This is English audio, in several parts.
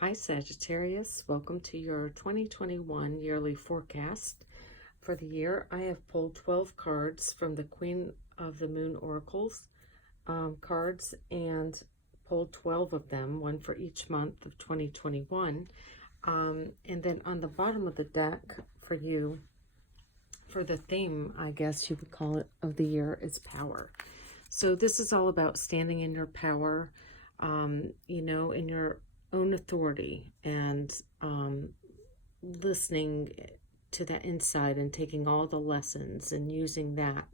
Hi Sagittarius, welcome to your 2021 yearly forecast. For the year, I have pulled 12 cards from the Queen of the Moon Oracles cards and pulled 12 of them, one for each month of 2021. And then on the bottom of the deck for you, for the theme, I guess you would call it, of the year is power. So this is all about standing in your power, in your own authority, and listening to that inside and taking all the lessons and using that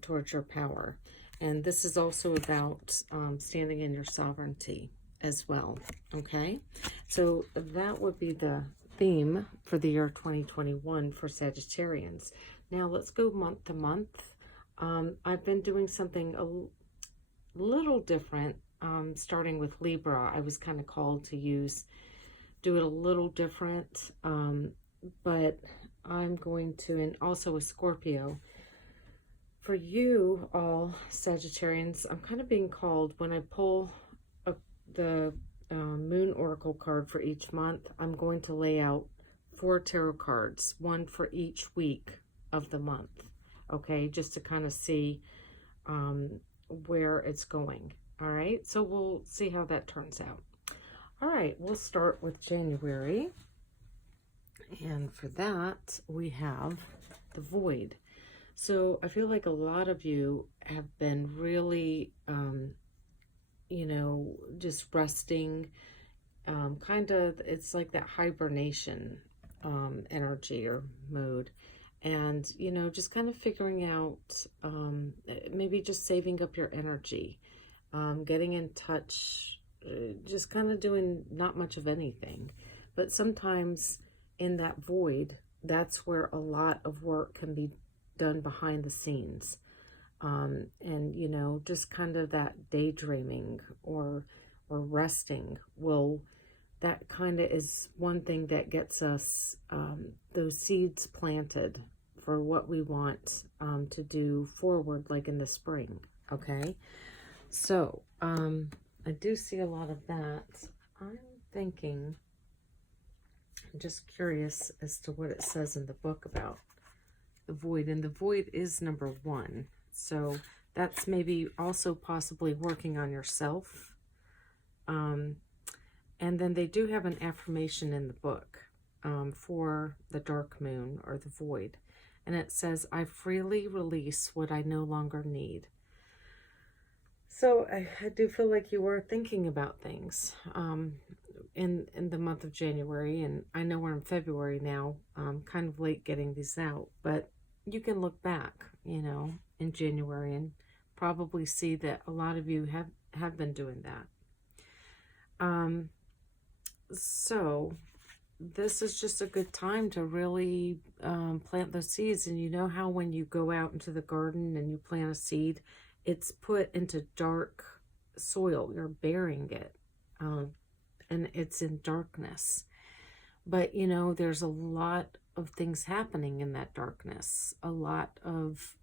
towards your power. And this is also about standing in your sovereignty as well. Okay, so that would be the theme for the year 2021 for Sagittarians. Now let's go month to month. I've been doing something a little different. Starting with Libra, I was kind of called to do it a little different, but I'm going to, and also a Scorpio. For you all Sagittarians, I'm kind of being called, when I pull the Moon Oracle card for each month, I'm going to lay out 4 tarot cards, one for each week of the month, okay, just to kind of see where it's going. All right, so we'll see how that turns out. All right, we'll start with January. And for that, we have the Void. So I feel like a lot of you have been really, just resting. Kind of, it's like that hibernation energy or mode. And, just kind of figuring out, maybe just saving up your energy. Getting in touch, just kind of doing not much of anything. But sometimes in that void, that's where a lot of work can be done behind the scenes. And, just kind of that daydreaming or resting that kind of is one thing that gets us those seeds planted for what we want to do forward, like in the spring, okay? So, I do see a lot of that. I'm thinking, I'm just curious as to what it says in the book about the void. And the void is number 1. So that's maybe also possibly working on yourself. And then they do have an affirmation in the book for the dark moon or the void. And it says, I freely release what I no longer need. So I do feel like you were thinking about things in the month of January, and I know we're in February now, kind of late getting these out, but you can look back, in January and probably see that a lot of you have been doing that. So this is just a good time to really plant those seeds. And you know how when you go out into the garden and you plant a seed, it's put into dark soil. You're burying it, and it's in darkness. But, there's a lot of things happening in that darkness. A lot of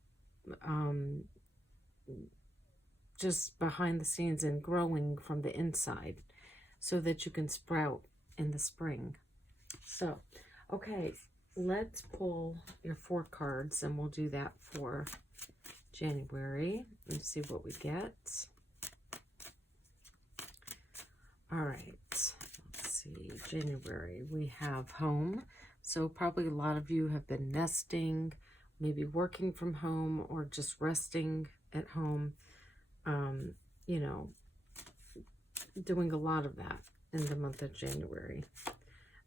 just behind the scenes and growing from the inside so that you can sprout in the spring. So, okay, let's pull your 4 cards, and we'll do that for January. Let's see what we get. All right, let's see. January, we have home. So probably a lot of you have been nesting, maybe working from home or just resting at home. Doing a lot of that in the month of January.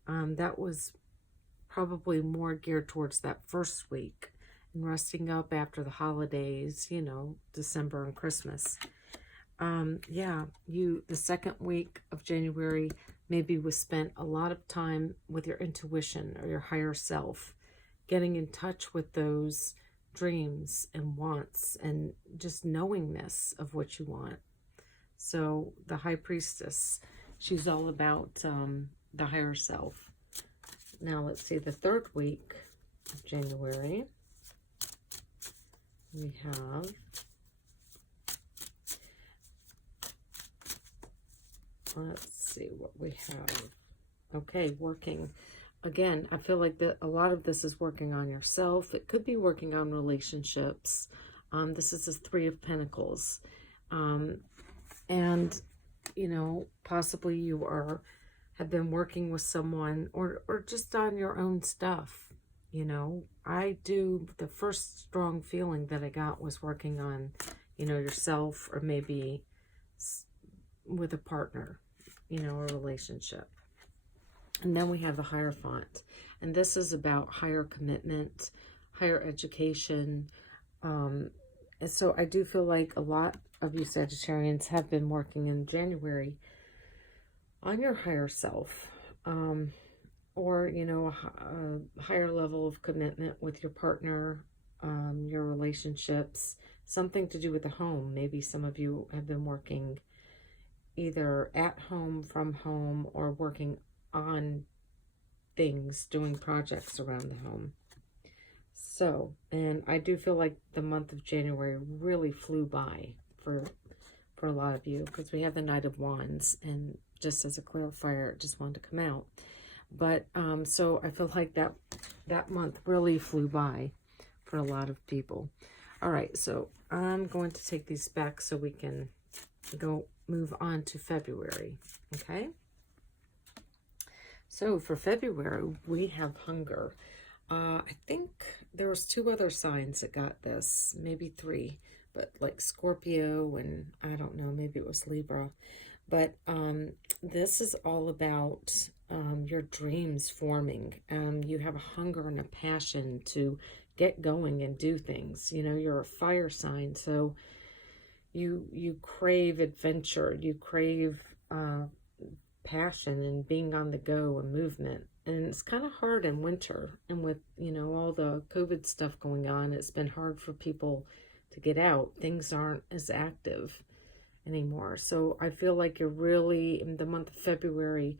That was probably more geared towards that first week and resting up after the holidays, December and Christmas. The second week of January maybe was spent a lot of time with your intuition or your higher self, getting in touch with those dreams and wants and just knowingness of what you want. So the High Priestess, she's all about the higher self. Now let's see, the third week of January, we have let's see what we have. Okay, working. Again, I feel like a lot of this is working on yourself. It could be working on relationships. This is the Three of Pentacles. And, you know, possibly you have been working with someone or just on your own stuff. You know, the first strong feeling that I got was working on, you know, yourself or maybe with a partner, you know, a relationship. And then we have the Hierophant. And this is about higher commitment, higher education. And so I do feel like a lot of you Sagittarians have been working in January on your higher self. Or, you know, a higher level of commitment with your partner, your relationships, something to do with the home. Maybe some of you have been working either at home, from home, or working on things, doing projects around the home. So, and I do feel like the month of January really flew by for a lot of you, because we have the Knight of Wands, and just as a clarifier, it just wanted to come out. But so I feel like that month really flew by for a lot of people. All right, so I'm going to take these back so we can move on to February. Okay. So for February, we have hunger. I think there was 2 other signs that got this, maybe 3, but like Scorpio and I don't know, maybe it was Libra. But this is all about your dreams forming. You have a hunger and a passion to get going and do things. You know, you're a fire sign, so you crave adventure. You crave passion and being on the go and movement. And it's kind of hard in winter. And with, you know, all the COVID stuff going on, it's been hard for people to get out. Things aren't as active anymore. So I feel like you're really, in the month of February,